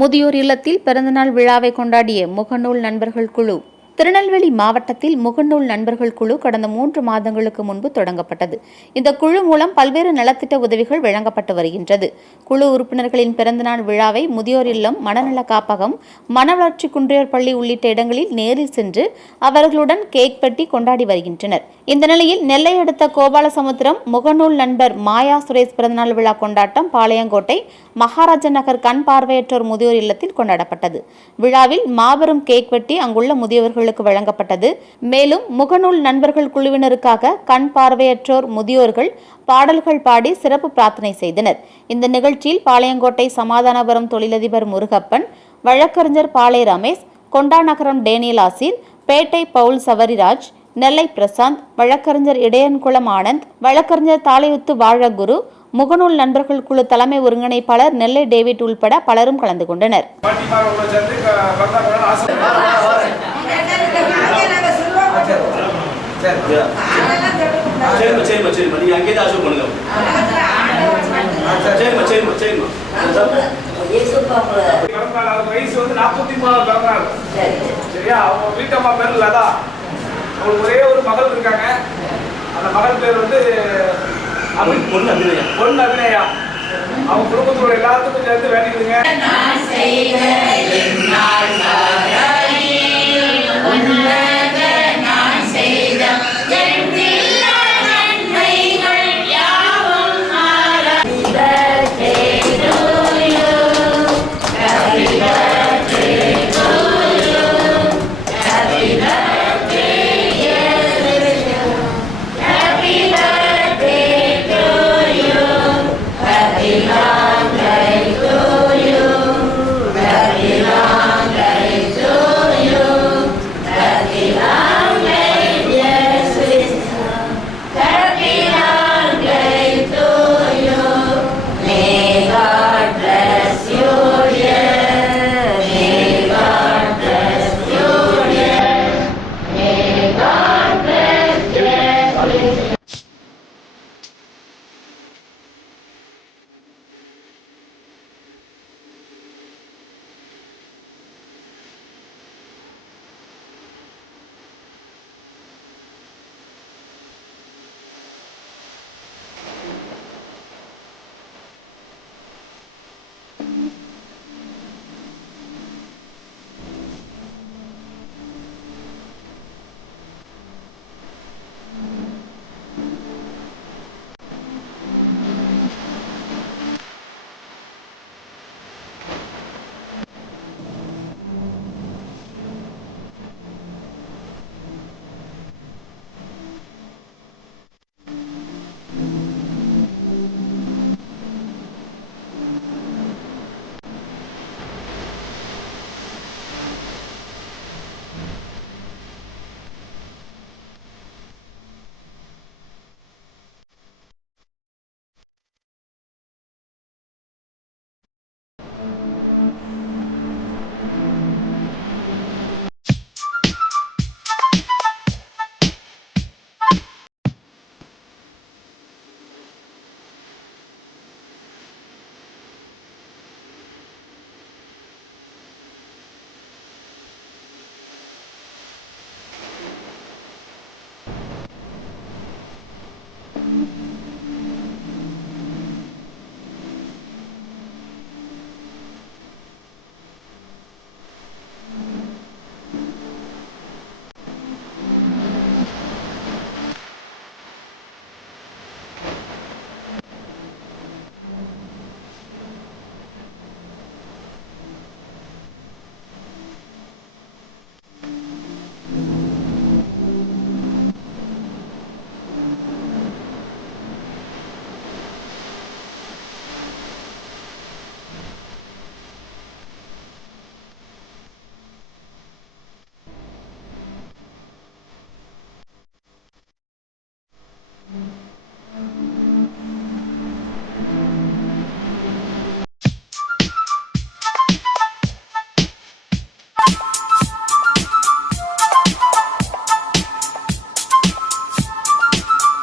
முதியோர் இல்லத்தில் பிறந்தநாள் விழாவை கொண்டாடிய முகநூல் நண்பர்கள் குழு. திருநெல்வேலி மாவட்டத்தில் முகநூல் நண்பர்கள் குழு கடந்த 3 மாதங்களுக்கு முன்பு தொடங்கப்பட்டது. இந்த குழு மூலம் பல்வேறு நலத்திட்ட உதவிகள் வழங்கப்பட்டு வருகின்றது. குழு உறுப்பினர்களின் பிறந்தநாள் விழாவை முதியோர் இல்லம், மனநல காப்பகம், மனவளர்ச்சி குன்றியோர் பள்ளி உள்ளிட்ட இடங்களில் நேரில் சென்று அவர்களுடன் கேக் வெட்டி கொண்டாடி வருகின்றனர். இந்த நிலையில் நெல்லை அடுத்த கோபாலசமுத்திரம் முகநூல் நண்பர் மாயா சுரேஷ் பிறந்தநாள் விழா கொண்டாட்டம் பாளையங்கோட்டை மகாராஜா நகர் கண் பார்வையற்றோர் முதியோர் இல்லத்தில் கொண்டாடப்பட்டது. விழாவில் மாபெரும் கேக் வெட்டி அங்குள்ள முதியவர்களுக்கு வழங்கப்பட்டது. மேலும் முகநூல் நண்பர்கள் குழுவினருக்காக கண் பார்வையற்றோர் முதியோர்கள் பாடல்கள் பாடி சிறப்பு பிரார்த்தனை செய்தனர். இந்த நிகழ்ச்சியில் பாளையங்கோட்டை சமாதானபுரம் தொழிலதிபர் முருகப்பன், வழக்கறிஞர் பாளை ரமேஷ், கொண்டாநகரம் டேனியல் ஆசிர், பேட்டை பவுல் சவரிராஜ், நெல்லை பிரசாந்த், வழக்கறிஞர் இடையன்குளம் ஆனந்த், வழக்கறிஞர் தாளையுத்து வாழகுரு, முகநூல் நண்பர்கள் குழு தலைமை ஒருங்கிணைப்பாளர் நெல்லை டேவிட் உள்பட பலரும் கலந்து கொண்டனர். ஒரே ஒரு மகள் இருக்காங்க. அந்த மகள் பேர் வந்து பொன் அபிநயா. அவங்க குடும்பத்தோட எல்லாத்துக்கும் சேர்ந்து வேண்டிக்கிடுங்க.